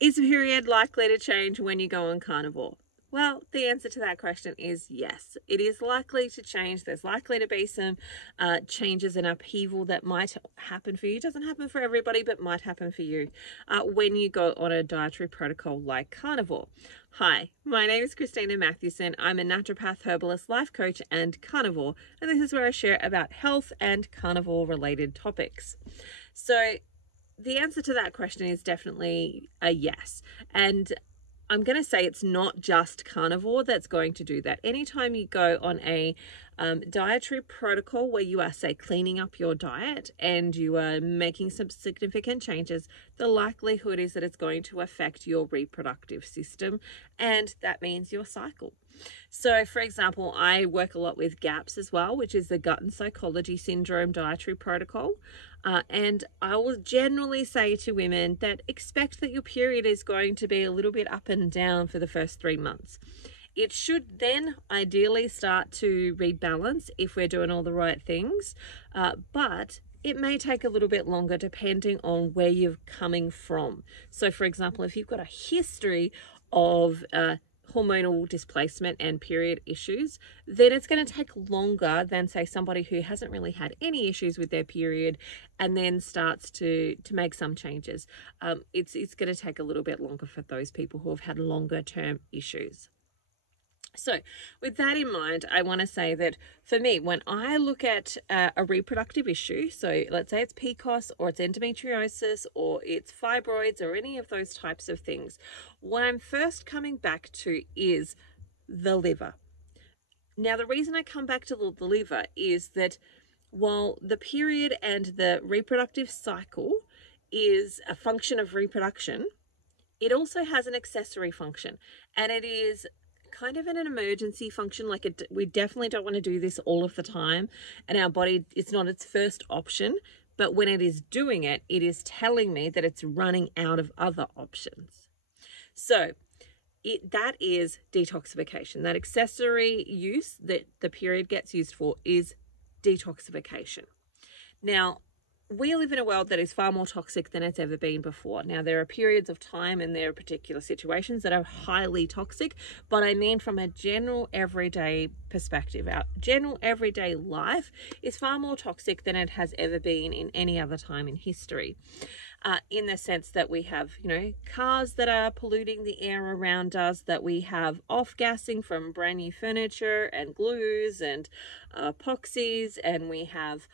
Is a period likely to change when you go on carnivore? Well, the answer to that question is yes. It is likely to change. There's likely to be some changes and upheaval that might happen for you. It doesn't happen for everybody, but might happen for you when you go on a dietary protocol like carnivore. Hi, my name is Christina Mathewson. I'm a naturopath, herbalist, life coach, and carnivore, and this is where I share about health and carnivore-related topics. So the answer to that question is definitely a yes. And I'm going to say it's not just carnivore that's going to do that. Anytime you go on a dietary protocol where you are, say, cleaning up your diet and you are making some significant changes, the likelihood is that it's going to affect your reproductive system, and that means your cycle. So, for example, I work a lot with GAPS as well, which is the Gut and Psychology Syndrome Dietary Protocol. And I will generally say to women that expect that your period is going to be a little bit up and down for the first 3 months. It should then ideally start to rebalance if we're doing all the right things, but it may take a little bit longer depending on where you're coming from. So, for example, if you've got a history of hormonal displacement and period issues, then it's going to take longer than, say, somebody who hasn't really had any issues with their period and then starts to make some changes. It's going to take a little bit longer for those people who have had longer term issues. So with that in mind, I want to say that for me, when I look at a reproductive issue, so let's say it's PCOS or it's endometriosis or it's fibroids or any of those types of things, what I'm first coming back to is the liver. Now, the reason I come back to the liver is that while the period and the reproductive cycle is a function of reproduction, it also has an accessory function, and it is kind of an emergency function. Like we definitely don't want to do this all of the time, and our body, it's not its first option, but when it is doing it, it is telling me that it's running out of other options. So that is detoxification. That accessory use that the period gets used for is detoxification. Now, we live in a world that is far more toxic than it's ever been before. Now, there are periods of time and there are particular situations that are highly toxic, but I mean from a general everyday perspective. Our general everyday life is far more toxic than it has ever been in any other time in history. In the sense that we have, cars that are polluting the air around us, that we have off-gassing from brand new furniture and glues and epoxies, and we have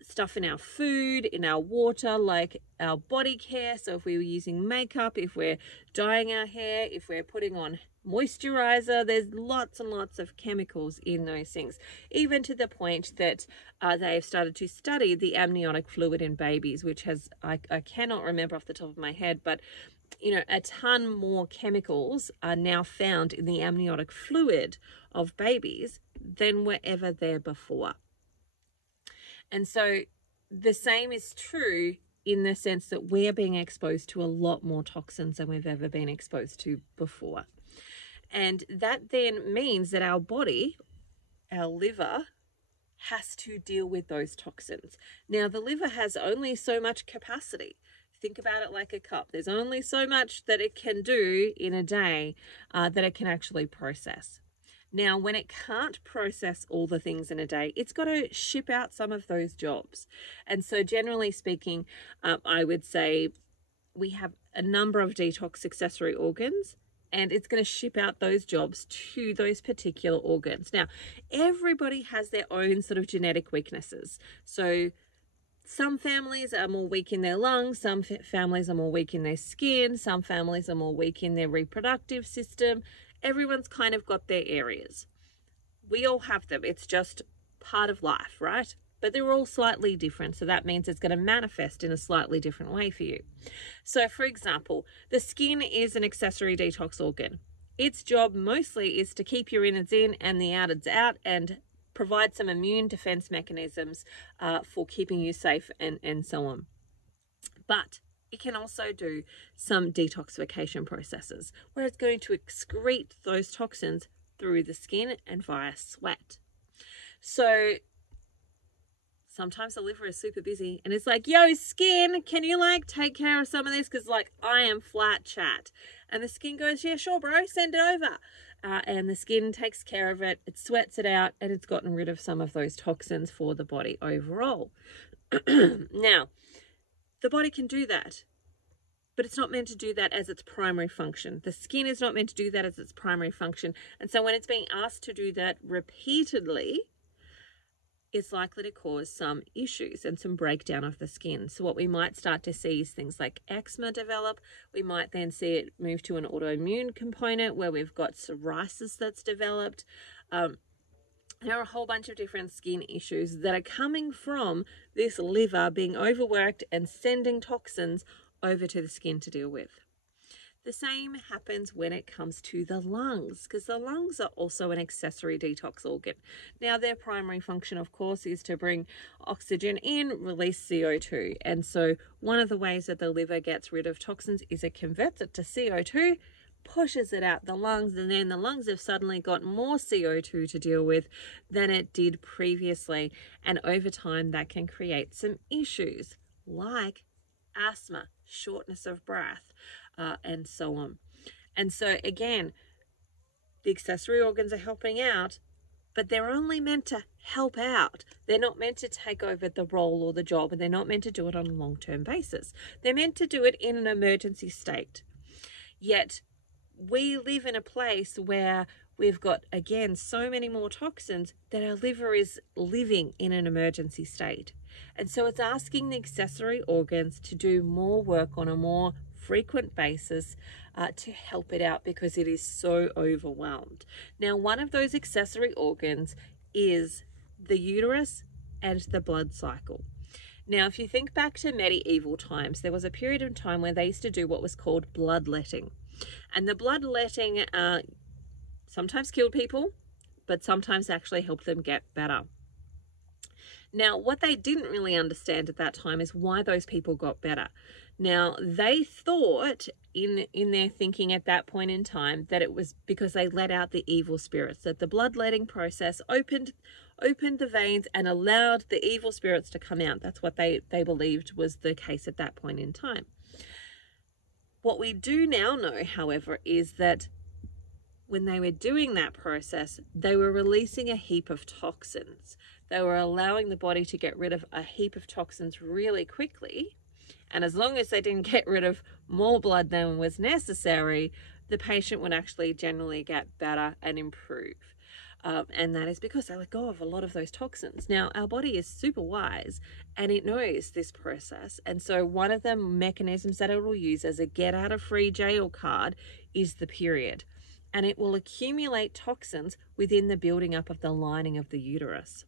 stuff in our food, in our water, like our body care. So if we were using makeup, if we're dyeing our hair, if we're putting on moisturizer, there's lots and lots of chemicals in those things, even to the point that they've started to study the amniotic fluid in babies, which has, I cannot remember off the top of my head, but a ton more chemicals are now found in the amniotic fluid of babies than were ever there before. And so the same is true in the sense that we're being exposed to a lot more toxins than we've ever been exposed to before. And that then means that our body, our liver, has to deal with those toxins. Now, the liver has only so much capacity. Think about it like a cup. There's only so much that it can do in a day that it can actually process. Now, when it can't process all the things in a day, it's got to ship out some of those jobs. And so generally speaking, I would say we have a number of detox accessory organs, and it's going to ship out those jobs to those particular organs. Now, everybody has their own sort of genetic weaknesses. So some families are more weak in their lungs, some families are more weak in their skin, some families are more weak in their reproductive system. Everyone's kind of got their areas. We all have them. It's just part of life, right? But they're all slightly different. So that means it's going to manifest in a slightly different way for you. So for example, the skin is an accessory detox organ. Its job mostly is to keep your innards in and the outwards out and provide some immune defense mechanisms for keeping you safe and so on. But it can also do some detoxification processes where it's going to excrete those toxins through the skin and via sweat. So sometimes the liver is super busy and it's like, yo, skin, can you like take care of some of this? Because like I am flat chat. And the skin goes, yeah, sure, bro, send it over. And the skin takes care of it. It sweats it out and it's gotten rid of some of those toxins for the body overall. Now, the body can do that, but it's not meant to do that as its primary function. The skin is not meant to do that as its primary function. And so when it's being asked to do that repeatedly, it's likely to cause some issues and some breakdown of the skin. So what we might start to see is things like eczema develop. We might then see it move to an autoimmune component where we've got psoriasis that's developed. There are a whole bunch of different skin issues that are coming from this liver being overworked and sending toxins over to the skin to deal with. The same happens when it comes to the lungs, because the lungs are also an accessory detox organ. Now, their primary function, of course, is to bring oxygen in, release CO2. And so one of the ways that the liver gets rid of toxins is it converts it to CO2, pushes it out the lungs, and then the lungs have suddenly got more CO2 to deal with than it did previously. And over time, that can create some issues like asthma, shortness of breath, and so on. And so again, the accessory organs are helping out, but they're only meant to help out. They're not meant to take over the role or the job, and they're not meant to do it on a long-term basis. They're meant to do it in an emergency state. Yet we live in a place where we've got, again, so many more toxins that our liver is living in an emergency state. And so it's asking the accessory organs to do more work on a more frequent basis to help it out because it is so overwhelmed. Now, one of those accessory organs is the uterus and the blood cycle. Now, if you think back to medieval times, there was a period of time where they used to do what was called bloodletting. And the bloodletting sometimes killed people, but sometimes actually helped them get better. Now, what they didn't really understand at that time is why those people got better. Now, they thought in their thinking at that point in time that it was because they let out the evil spirits, that the bloodletting process opened the veins and allowed the evil spirits to come out. That's what they believed was the case at that point in time. What we do now know, however, is that when they were doing that process, they were releasing a heap of toxins. They were allowing the body to get rid of a heap of toxins really quickly. And as long as they didn't get rid of more blood than was necessary, the patient would actually generally get better and improve. And that is because they let go of a lot of those toxins. Now, our body is super wise and it knows this process. And so one of the mechanisms that it will use as a get out of free jail card is the period. And it will accumulate toxins within the building up of the lining of the uterus.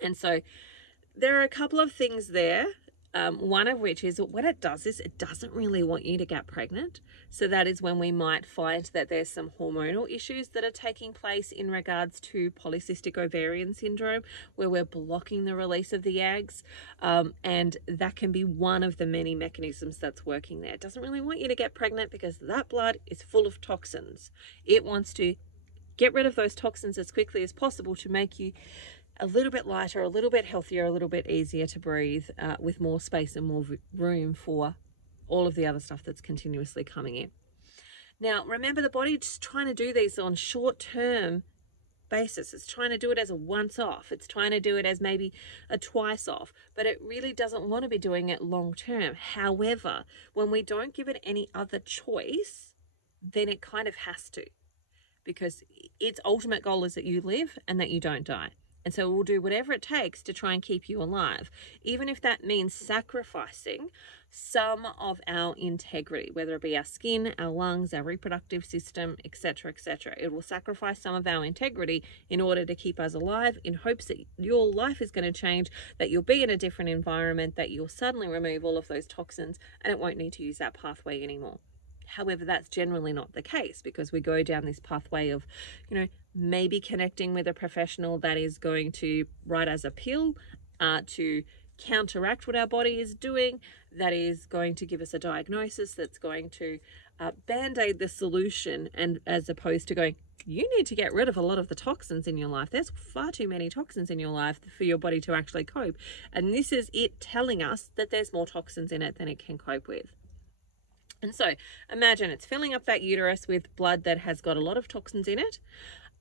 And so there are a couple of things there. One of which is what it does is it doesn't really want you to get pregnant. So that is when we might find that there's some hormonal issues that are taking place in regards to polycystic ovarian syndrome, where we're blocking the release of the eggs. And that can be one of the many mechanisms that's working there. It doesn't really want you to get pregnant because that blood is full of toxins. It wants to get rid of those toxins as quickly as possible to make you a little bit lighter, a little bit healthier, a little bit easier to breathe with more space and more room for all of the other stuff that's continuously coming in. Now, remember, the body's trying to do these on short-term basis. It's trying to do it as a once-off. It's trying to do it as maybe a twice-off, but it really doesn't want to be doing it long-term. However, when we don't give it any other choice, then it kind of has to, because its ultimate goal is that you live and that you don't die. And so we'll do whatever it takes to try and keep you alive, even if that means sacrificing some of our integrity, whether it be our skin, our lungs, our reproductive system, etc., etc. It will sacrifice some of our integrity in order to keep us alive, in hopes that your life is going to change, that you'll be in a different environment, that you'll suddenly remove all of those toxins and it won't need to use that pathway anymore. However, that's generally not the case, because we go down this pathway of, maybe connecting with a professional that is going to write us a pill to counteract what our body is doing, that is going to give us a diagnosis, that's going to band-aid the solution, and as opposed to going, you need to get rid of a lot of the toxins in your life. There's far too many toxins in your life for your body to actually cope. And this is it telling us that there's more toxins in it than it can cope with. And so imagine it's filling up that uterus with blood that has got a lot of toxins in it.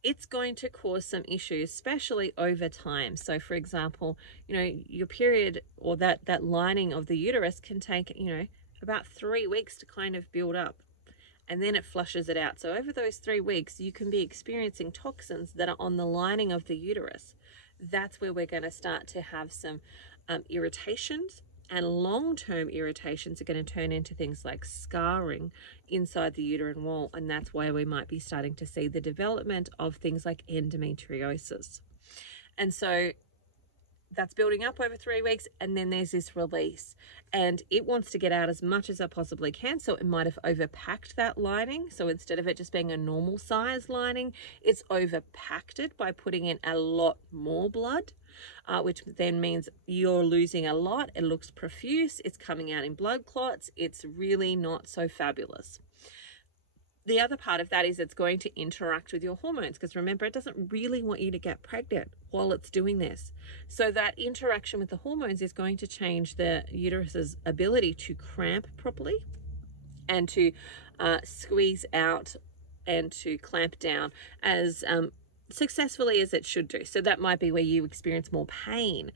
It's going to cause some issues, especially over time. So for example, your period, or that lining of the uterus, can take, about 3 weeks to kind of build up. And then it flushes it out. So over those 3 weeks, you can be experiencing toxins that are on the lining of the uterus. That's where we're going to start to have some irritations, and long-term irritations are going to turn into things like scarring inside the uterine wall. And that's why we might be starting to see the development of things like endometriosis. And so that's building up over 3 weeks, and then there's this release, and it wants to get out as much as it possibly can. So it might have overpacked that lining. So instead of it just being a normal size lining, it's overpacked it by putting in a lot more blood, which then means you're losing a lot. It looks profuse, it's coming out in blood clots. It's really not so fabulous. The other part of that is it's going to interact with your hormones, because remember, it doesn't really want you to get pregnant while it's doing this. So that interaction with the hormones is going to change the uterus's ability to cramp properly and to squeeze out and to clamp down as successfully as it should do. So that might be where you experience more pain,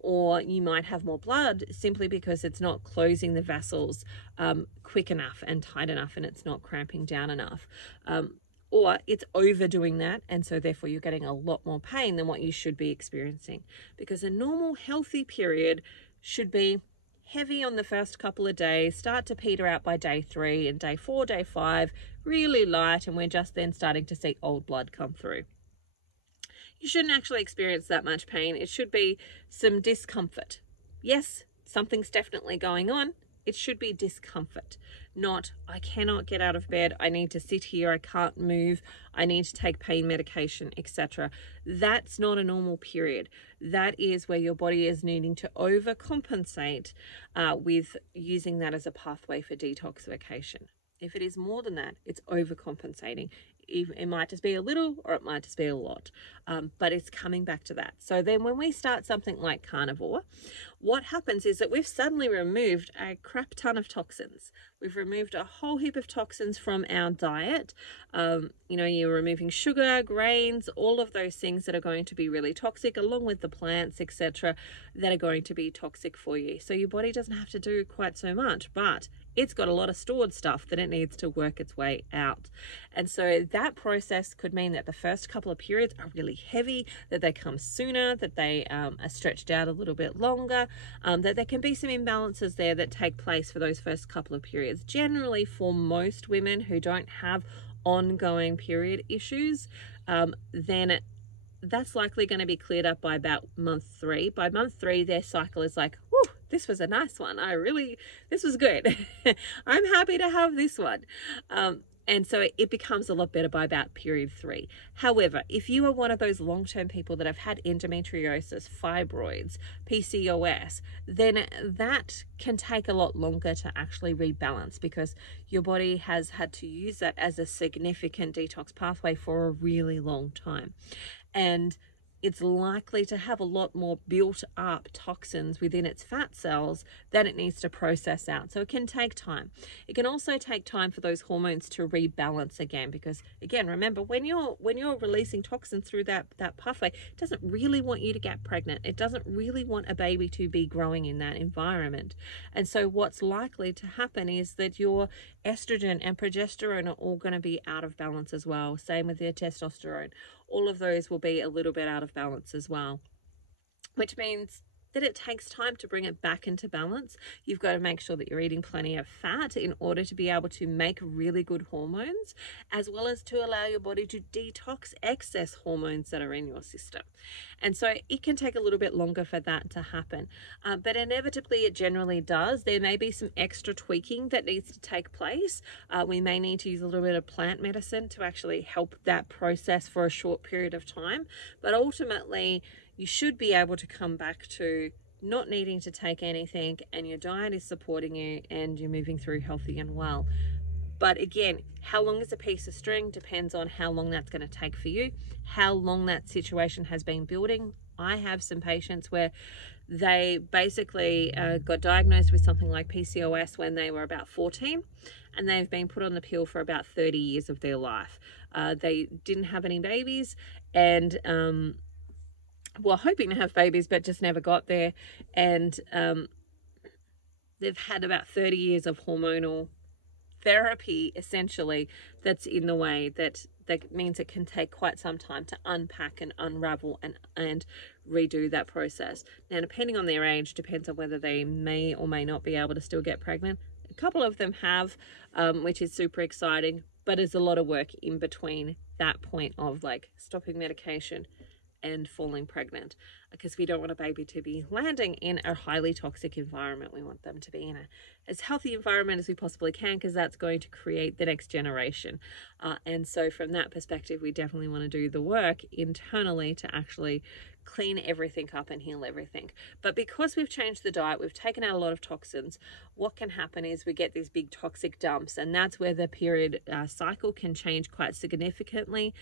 or you might have more blood simply because it's not closing the vessels quick enough and tight enough, and it's not cramping down enough, or it's overdoing that, and so therefore you're getting a lot more pain than what you should be experiencing. Because a normal healthy period should be heavy on the first couple of days, start to peter out by day 3, and day 4, day 5 really light, and we're just then starting to see old blood come through. You shouldn't actually experience that much pain. It should be some discomfort. Yes, something's definitely going on. It should be discomfort, not I cannot get out of bed, I need to sit here, I can't move, I need to take pain medication, etc. That's not a normal period. That is where your body is needing to overcompensate with using that as a pathway for detoxification. If it is more than that, it's overcompensating. It might just be a little, or it might just be a lot, but it's coming back to that. So then when we start something like Carnivore, what happens is that we've suddenly removed a crap ton of toxins. We've removed a whole heap of toxins from our diet. You're removing sugar, grains, all of those things that are going to be really toxic, along with the plants, etc., that are going to be toxic for you. So your body doesn't have to do quite so much, but it's got a lot of stored stuff that it needs to work its way out. And so that process could mean that the first couple of periods are really heavy, that they come sooner, that they are stretched out a little bit longer, that there can be some imbalances there that take place for those first couple of periods. Generally, for most women who don't have ongoing period issues, then that's likely going to be cleared up by about month 3. By month 3, their cycle is like, whew, this was a nice one. This was good. I'm happy to have this one. And so it becomes a lot better by about period 3. However, if you are one of those long-term people that have had endometriosis, fibroids, PCOS, then that can take a lot longer to actually rebalance, because your body has had to use that as a significant detox pathway for a really long time. And it's likely to have a lot more built up toxins within its fat cells that it needs to process out. So it can take time. It can also take time for those hormones to rebalance again, because again, remember, when you're releasing toxins through that pathway, it doesn't really want you to get pregnant. It doesn't really want a baby to be growing in that environment. And so what's likely to happen is that your estrogen and progesterone are all going to be out of balance as well. Same with your testosterone. All of those will be a little bit out of balance as well, which means that it takes time to bring it back into balance. You've got to make sure that you're eating plenty of fat in order to be able to make really good hormones, as well as to allow your body to detox excess hormones that are in your system. And so it can take a little bit longer for that to happen, but inevitably it generally does. There may be some extra tweaking that needs to take place. We may need to use a little bit of plant medicine to actually help that process for a short period of time, but ultimately you should be able to come back to not needing to take anything, and your diet is supporting you and you're moving through healthy and well. But again, how long is a piece of string depends on how long that's going to take for you, how long that situation has been building. I have some patients where they basically got diagnosed with something like PCOS when they were about 14, and they've been put on the pill for about 30 years of their life. They didn't have any babies, and were hoping to have babies but just never got there, and they've had about 30 years of hormonal therapy essentially that's in the way that means it can take quite some time to unpack and unravel and redo that process. Now, depending on their age, depends on whether they may or may not be able to still get pregnant. A couple of them have, which is super exciting, but there's a lot of work in between that point of like stopping medication and falling pregnant, because we don't want a baby to be landing in a highly toxic environment. We want them to be in as healthy environment as we possibly can, because that's going to create the next generation. And so from that perspective, we definitely want to do the work internally to actually clean everything up and heal everything. But because we've changed the diet, we've taken out a lot of toxins, what can happen is we get these big toxic dumps, and that's where the period cycle can change quite significantly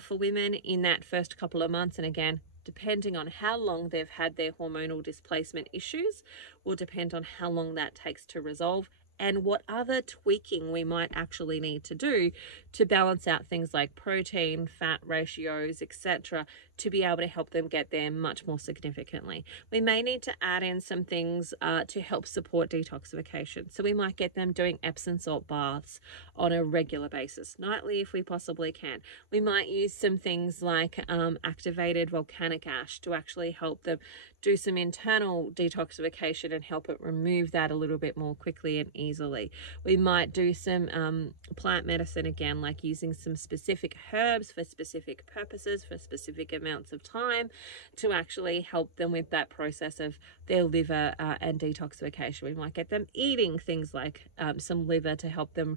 for women in that first couple of months. And again, depending on how long they've had their hormonal displacement issues will depend on how long that takes to resolve, and what other tweaking we might actually need to do to balance out things like protein, fat ratios, etc., to be able to help them get there much more significantly. We may need to add in some things to help support detoxification. So we might get them doing Epsom salt baths on a regular basis, nightly if we possibly can. We might use some things like activated volcanic ash to actually help them do some internal detoxification and help it remove that a little bit more quickly and easily. We might do some plant medicine again, like using some specific herbs for specific purposes, for specific amounts of time, to actually help them with that process of their liver and detoxification. We might get them eating things like some liver to help them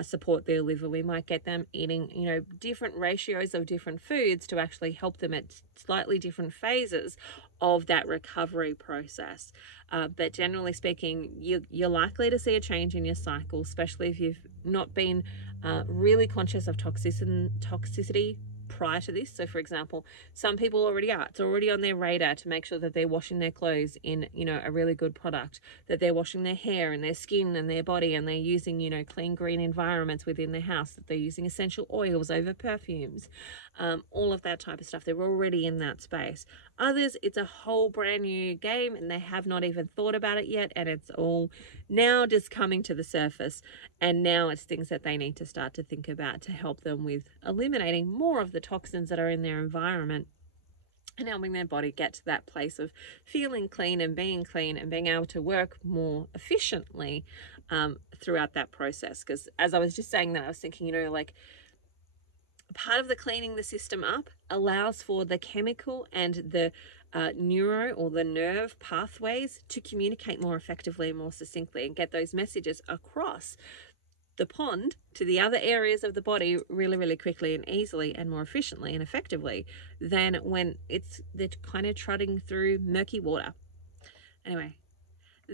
support their liver. We might get them eating, different ratios of different foods to actually help them at slightly different phases of that recovery process. But generally speaking, you're likely to see a change in your cycle, especially if you've not been really conscious of toxicity prior to this. So for example, some people already are. It's already on their radar to make sure that they're washing their clothes in, a really good product, that they're washing their hair and their skin and their body, and they're using, clean green environments within their house, that they're using essential oils over perfumes, all of that type of stuff. They're already in that space. Others, it's a whole brand new game and they have not even thought about it yet, and it's all now just coming to the surface, and now it's things that they need to start to think about to help them with eliminating more of the toxins that are in their environment and helping their body get to that place of feeling clean and being able to work more efficiently throughout that process. Because as I was just saying that, I was thinking, part of the cleaning the system up allows for the chemical and the neuro or the nerve pathways to communicate more effectively and more succinctly and get those messages across the pond to the other areas of the body really, really quickly and easily and more efficiently and effectively than when they're kind of trotting through murky water. Anyway,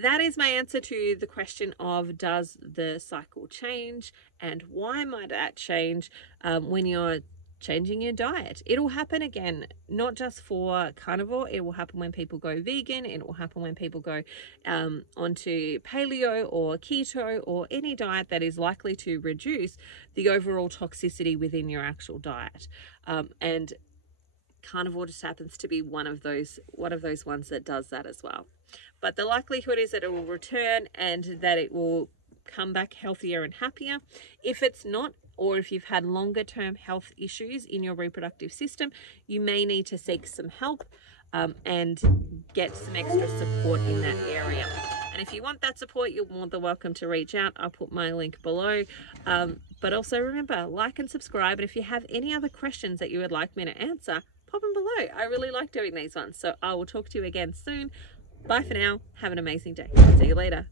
that is my answer to the question of, does the cycle change and why might that change when you're changing your diet? It'll happen again, not just for carnivore. It will happen when people go vegan. It will happen when people go onto paleo or keto or any diet that is likely to reduce the overall toxicity within your actual diet. And carnivore just happens to be one of those ones that does that as well. But the likelihood is that it will return and that it will come back healthier and happier. If it's not, or if you've had longer term health issues in your reproductive system, you may need to seek some help and get some extra support in that area. And if you want that support, you're more than welcome to reach out. I'll put my link below. But also remember, like and subscribe. And if you have any other questions that you would like me to answer, pop them below. I really like doing these ones. So I will talk to you again soon. Bye for now. Have an amazing day. See you later.